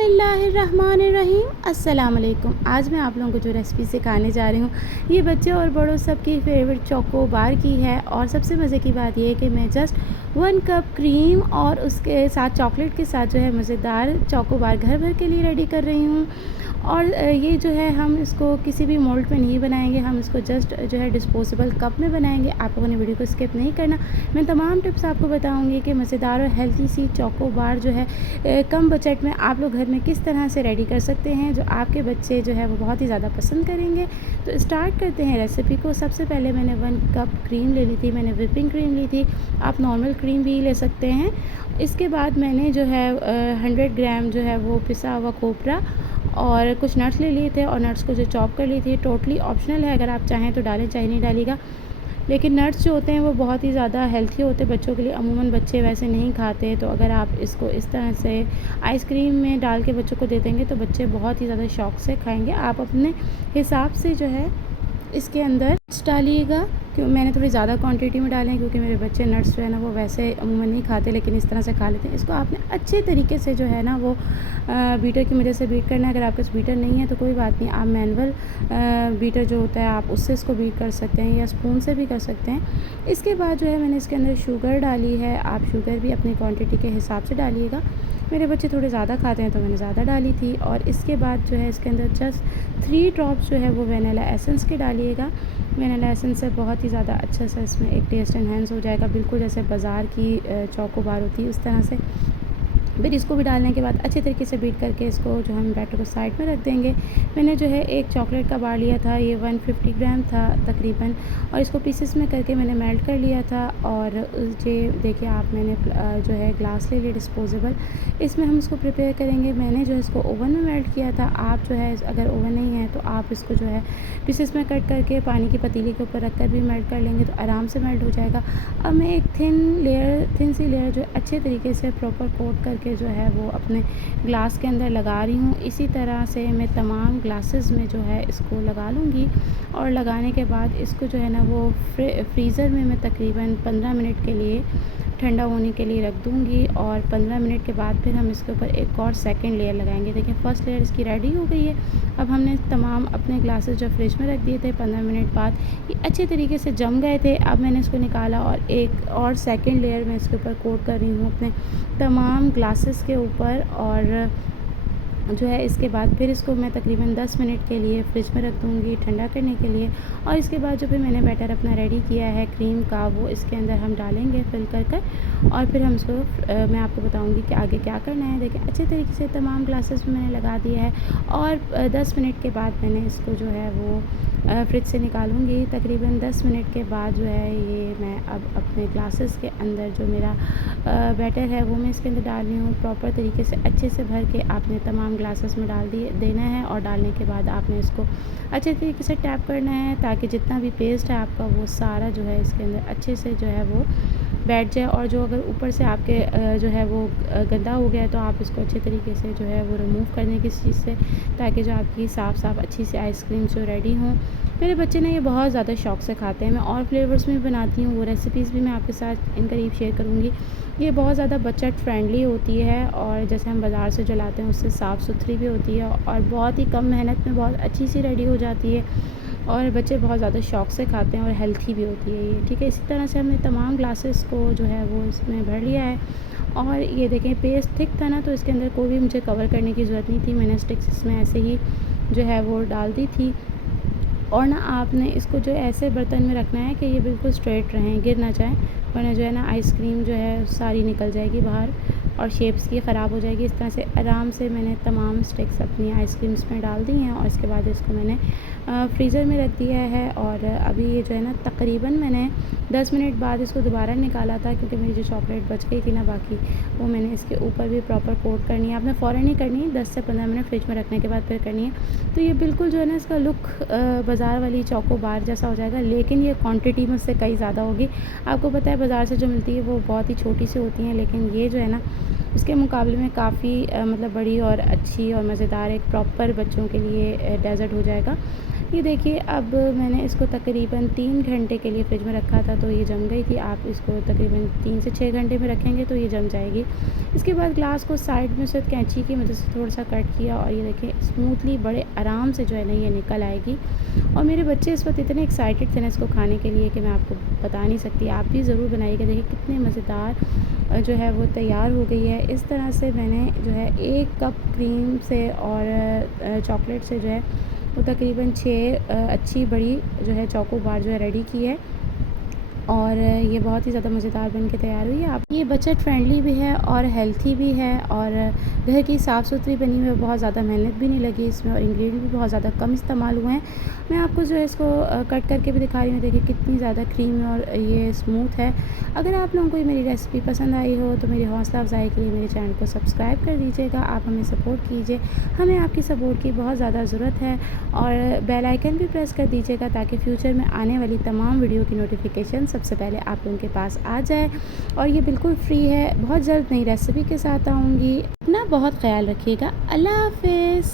बिस्मिल्लाहिर्रहमानिर्रहीम। अस्सलाम वालेकुम। आज मैं आप लोगों को जो रेसिपी सिखाने जा रही हूँ ये बच्चों और बड़ों सबकी फेवरेट चोको बार की है। और सबसे मज़े की बात ये है कि मैं जस्ट 1 कप क्रीम और उसके साथ चॉकलेट के साथ जो है मज़ेदार चोको बार घर भर के लिए रेडी कर रही हूँ। और ये जो है हम इसको किसी भी मोल्ड में नहीं बनाएंगे, हम इसको जस्ट जो है डिस्पोजेबल कप में बनाएंगे। आप लोगों ने वीडियो को स्किप नहीं करना। मैं तमाम टिप्स आपको बताऊंगी कि मज़ेदार और हेल्थी सी चोको बार जो है कम बजट में आप लोग घर में किस तरह से रेडी कर सकते हैं, जो आपके बच्चे जो है वो बहुत ही ज़्यादा पसंद करेंगे। तो स्टार्ट करते हैं रेसिपी को। सबसे पहले मैंने 1 कप क्रीम ले ली थी, मैंने व्हिपिंग क्रीम ली थी, आप नॉर्मल क्रीम भी ले सकते हैं। इसके बाद मैंने जो है 100 ग्राम जो है वो पिसा हुआ खोपरा और कुछ नट्स ले लिए थे और नट्स को जो चॉप कर ली थी। टोटली ऑप्शनल है, अगर आप चाहें तो डालें, चाहे नहीं डालिएगा। लेकिन नट्स जो होते हैं वो बहुत ही ज़्यादा हेल्थी होते हैं बच्चों के लिए, अमूमन बच्चे वैसे नहीं खाते। तो अगर आप इसको इस तरह से आइसक्रीम में डाल के बच्चों को दे देंगे तो बच्चे बहुत ही ज़्यादा शौक़ से खाएंगे। आप अपने हिसाब से जो है इसके अंदर नट्स डालिएगा, क्यों मैंने थोड़ी ज़्यादा क्वांटिटी में डाले हैं क्योंकि मेरे बच्चे नट्स जो है ना वो वैसे अमूमन नहीं खाते, लेकिन इस तरह से खा लेते हैं। इसको आपने अच्छे तरीके से जो है ना वो बीटर की मदद से बीट करना है। अगर आपके पास बीटर नहीं है तो कोई बात नहीं, आप मैनुअल बीटर जो होता है आप उससे इसको बीट कर सकते हैं या स्पून से भी कर सकते हैं। इसके बाद जो है मैंने इसके अंदर शुगर डाली है, आप शुगर भी अपनी क्वांटिटी के हिसाब से डालिएगा। मेरे बच्चे थोड़े ज़्यादा खाते हैं तो मैंने ज़्यादा डाली थी। और इसके बाद जो है इसके अंदर जस्ट 3 ड्रॉप्स जो है वो वनीला एसेंस के डालिएगा। वनीला एसेंस से बहुत ही ज़्यादा अच्छा सा इसमें एक टेस्ट एनहेंस हो जाएगा, बिल्कुल जैसे बाज़ार की चोको बार होती है उस तरह से। फिर इसको भी डालने के बाद अच्छे तरीके से बीट करके इसको जो हम बैटर को साइड में रख देंगे। मैंने जो है एक चॉकलेट का बार लिया था, ये 150 ग्राम था तकरीबन, और इसको पीसेस में करके मैंने मेल्ट कर लिया था। और ये देखिए आप, मैंने जो है ग्लास ले लिया डिस्पोजेबल, इसमें हम इसको प्रिपेयर करेंगे। मैंने जो है इसको ओवन में मेल्ट किया था। आप जो है अगर ओवन नहीं है तो आप इसको जो है पीसेस में कट करके पानी की पतीली के ऊपर रख कर भी मेल्ट कर लेंगे तो आराम से मेल्ट हो जाएगा। अब मैं एक थिन सी लेयर जो अच्छे तरीके से प्रॉपर कोट करके जो है वो अपने ग्लास के अंदर लगा रही हूँ। इसी तरह से मैं तमाम ग्लासेस में जो है इसको लगा लूँगी। और लगाने के बाद इसको जो है ना वो फ्रीज़र में मैं तकरीबन 15 मिनट के लिए ठंडा होने के लिए रख दूँगी। और 15 मिनट के बाद फिर हम इसके ऊपर एक और सेकंड लेयर लगाएंगे। देखिए फर्स्ट लेयर इसकी रेडी हो गई है। अब हमने तमाम अपने ग्लासेस जो फ्रिज में रख दिए थे 15 मिनट बाद ये अच्छे तरीके से जम गए थे। अब मैंने इसको निकाला और एक और सेकंड लेयर मैं इसके ऊपर कोट कर रही हूँ अपने तमाम ग्लासेस के ऊपर। और जो है इसके बाद फिर इसको मैं तकरीबन 10 मिनट के लिए फ्रिज में रख दूँगी ठंडा करने के लिए। और इसके बाद जो फिर मैंने बैटर अपना रेडी किया है क्रीम का, वो इसके अंदर हम डालेंगे फिल कर और फिर हम इसको मैं आपको बताऊंगी कि आगे क्या करना है। देखिए अच्छे तरीके से तमाम ग्लासेस में मैंने लगा दिया है। और 10 मिनट के बाद मैंने इसको जो है वो फ्रिज से निकालूंगी। तकरीबन 10 मिनट के बाद जो है ये मैं अब अपने ग्लासेस के अंदर जो मेरा बैटर है वो मैं इसके अंदर डाल रही हूँ। प्रॉपर तरीके से अच्छे से भर के आपने तमाम ग्लासेस में डाल देना है। और डालने के बाद आपने इसको अच्छे तरीके से टैप करना है ताकि जितना भी पेस्ट है आपका वो सारा जो है इसके अंदर अच्छे से जो है वो बैठ जाए। और जो अगर ऊपर से आपके जो है वो गंदा हो गया है तो आप इसको अच्छे तरीके से जो है वो रिमूव करने की चीज़ से, ताकि जो आपकी साफ़ अच्छी सी आइसक्रीम जो रेडी हों। मेरे बच्चे ना ये बहुत ज़्यादा शौक़ से खाते हैं। मैं और फ्लेवर्स में बनाती हूँ, वो रेसिपीज़ भी मैं आपके साथ इन करीब शेयर करूँगी। ये बहुत ज़्यादा बजट फ्रेंडली होती है और जैसे हम बाज़ार से जो लाते हैं उससे साफ़ सुथरी भी होती है और बहुत ही कम मेहनत में बहुत अच्छी सी रेडी हो जाती है। और बच्चे बहुत ज़्यादा शौक़ से खाते हैं और हेल्थी भी होती है ये, ठीक है। इसी तरह से हमने तमाम ग्लासेस को जो है वो इसमें भर लिया है। और ये देखें पेस्ट थिक था ना, तो इसके अंदर कोई भी मुझे कवर करने की ज़रूरत नहीं थी। मैंने स्टिक्स इसमें ऐसे ही जो है वो डाल दी थी। और ना आपने इसको जो ऐसे बर्तन में रखना है कि ये बिल्कुल स्ट्रेट रहें, गिर ना जाएँ, वरना जो है ना आइसक्रीम जो है सारी निकल जाएगी बाहर और शेप्स की ख़राब हो जाएगी। इस तरह से आराम से मैंने तमाम स्टिक्स अपनी आइसक्रीम्स में डाल दी हैं। और इसके बाद इसको मैंने फ्रीज़र में रख दिया है। और अभी ये जो है ना तकरीबन मैंने 10 मिनट बाद इसको दोबारा निकाला था, क्योंकि मेरी जो चॉकलेट बच गई थी ना बाकी, वो मैंने इसके ऊपर भी प्रॉपर कोट करनी है। आपने फ़ौरन नहीं करनी है, 10 से 15 मिनट फ्रिज में रखने के बाद फिर करनी है। तो ये बिल्कुल जो है ना इसका लुक बाज़ार वाली चोको बार जैसा हो जाएगा, लेकिन ये क्वांटिटी में उससे कई ज़्यादा होगी। आपको पता है बाज़ार से जो मिलती है वो बहुत ही छोटी सी होती हैं, लेकिन ये जो है ना उसके मुकाबले में काफ़ी मतलब बड़ी और अच्छी और मज़ेदार एक प्रॉपर बच्चों के लिए डेज़र्ट हो जाएगा। ये देखिए अब मैंने इसको तकरीबन 3 घंटे के लिए फ्रिज में रखा था, तो ये जम गई थी। आप इसको तकरीबन 3 से 6 घंटे में रखेंगे तो ये जम जाएगी। इसके बाद ग्लास को साइड में से कैंची की मदद से थोड़ा-सा कट किया और ये देखिए स्मूथली बड़े आराम से जो है ना ये निकल आएगी। और मेरे बच्चे इस वक़्त इतने एक्साइटेड थे ना इसको खाने के लिए कि मैं आपको बता नहीं सकती। आप भी ज़रूर बनाइएगा। देखिए कितने मज़ेदार जो है वो तैयार हो गई है। इस तरह से मैंने जो है 1 कप क्रीम से और चॉकलेट से जो है वो तकरीबन 6 अच्छी बड़ी जो है चोको बार जो है रेडी की है। और ये बहुत ही ज़्यादा मज़ेदार बन के तैयार हुई है। आप ये बजट फ्रेंडली भी है और हेल्थी भी है और घर की साफ़-सुथरी बनी हुई है, बहुत ज़्यादा मेहनत भी नहीं लगी इसमें और इंग्रेडिएंट भी बहुत ज़्यादा कम इस्तेमाल हुए हैं। मैं आपको जो है इसको कट करके भी दिखा रही हूँ। देखिए कितनी ज़्यादा क्रीमी और ये स्मूथ है। अगर आप लोगों को ये मेरी रेसिपी पसंद आई हो तो मेरी हौसला अफ़ज़ाई के लिए मेरे चैनल को सब्सक्राइब कर दीजिएगा। आप हमें सपोर्ट कीजिए, हमें आपकी सपोर्ट की बहुत ज़्यादा ज़रूरत है और बेल आइकन भी प्रेस कर दीजिएगा ताकि फ्यूचर में आने वाली तमाम वीडियो की नोटिफिकेशन सबसे पहले आप लोगों के पास आ जाए। और ये बिल्कुल फ्री है। बहुत जल्द नई रेसिपी के साथ आऊँगी। अपना बहुत ख़्याल रखिएगा। अल्लाह हाफ़िज़।